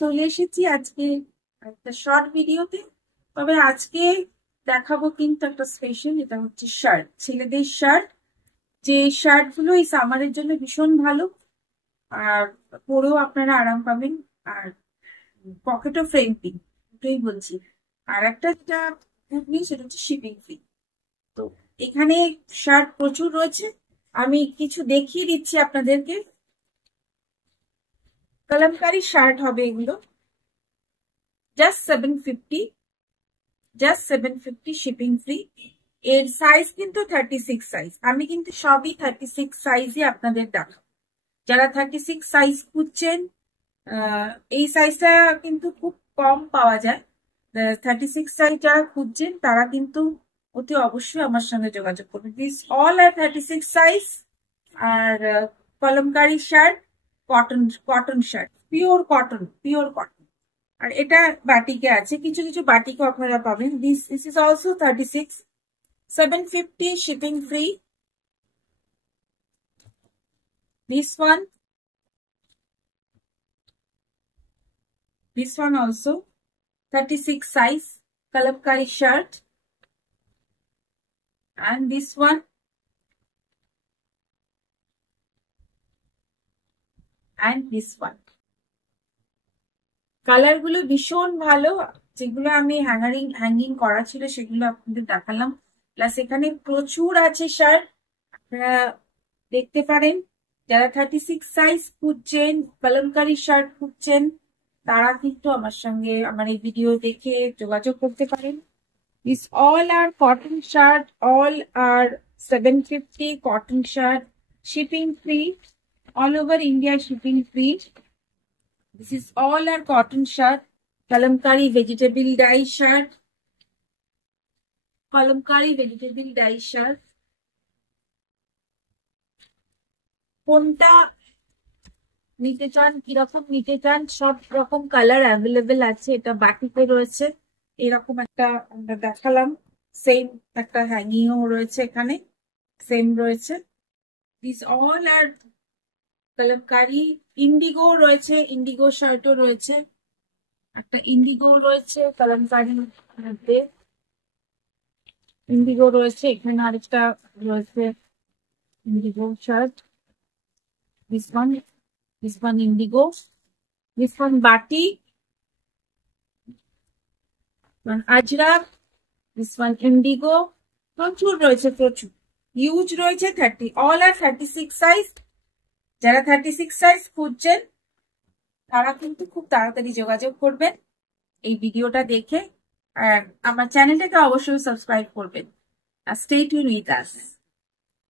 চলে এসেছি আজকে একটা শর্ট ভিডিওতে। তবে আজকে দেখাবো কিন্তু একটা স্পেশাল, এটা হচ্ছে শার্ট, ছেলেদের শার্ট। যে শার্ট গুলো এই সামারের জন্য ভীষণ ভালো, আর পরেও আপনারা আরাম পাবেন, আর পকেটও ফ্রেন্ডলি, দুটোই বলছি। আর একটা যেটা গুড নিউজ, সেটা হচ্ছে শিপিং ফ্রি। তো এখানে শার্ট প্রচুর রয়েছে, আমি কিছু দেখিয়ে দিচ্ছি আপনাদেরকে। কলমকারী শার্ট হবে এগুলো, জাস্ট 750, জাস্ট 750 শিপিং ফ্রি। এর সাইজ কিন্তু 36 সাইজ, আমি কিন্তু সবই 36 সাইজই আপনাদের দেখাবো। যারা 36 সাইজ খুঁজছেন, এই সাইজটা কিন্তু খুব কম পাওয়া যায়। 36 সাইজ যারা খুঁজছেন তারা কিন্তু অতি অবশ্যই আমার সঙ্গে যোগাযোগ করবেন। This all are 36 size. আর Kalamkari shirt, cotton, cotton shirt, pure cotton, pure cotton. আর এটা বাটিকে আছে, কিছু কিছু বাটিকও আপনারা পাবেন। This is also 36, 750 shipping free. This one also 36 size kalapkari shirt. And this one, and this one. Colour গুলো ভীষণ ভালো। যেগুলো আমি হ্যাঙ্গিং করা ছিল সেগুলো আপনাদের দেখালাম। প্লাস এখানে প্রচুর আছে শার্ট, আপনারা দেখতে পারেন। যারা 36 সাইজ খুঁজছেন, কলমকারী শার্ট খুঁজছেন, তারা কিন্তু আমার সঙ্গে আমার এই ভিডিও দেখে যোগাযোগ করতে পারেন। These all are cotton shirt, all are 750 cotton shirt, shipping free, all over India shipping free. This is all our cotton shirt, kalamkari vegetable dye shirt, kalamkari vegetable dye shirt. কোনটা নিতে চান, কিরকম নিতে চান, সব রকম কালার অ্যাভেলেবেল আছে। এটা বাটিতে রয়েছে, এরকম একটা আমরা দেখালাম। সেম একটা হ্যাঙ্গিংও রয়েছে, এখানে সেম রয়েছে। This all are Kalamkari. Indigo রয়েছে, ইন্ডিগো শার্টও রয়েছে, একটা ইন্ডিগো রয়েছে কলমকারির মধ্যে, ইন্ডিগো রয়েছে। এখানে আরেকটা রয়েছে Indigo shirt. this one indigo, this one bati, one ajrak, this one indigo. প্রচুর রয়েছে, প্রচুর ইউজ রয়েছে। 30, অল আর 36 সাইজ। যারা 36 সাইজ খুঁজছেন তারা কিন্তু খুব তাড়াতাড়ি যোগাযোগ করবেন এই ভিডিওটা দেখে। আর আমার চ্যানেলটাকে অবশ্যই সাবস্ক্রাইব করবেন। আর স্টে টিউন উইথ আস।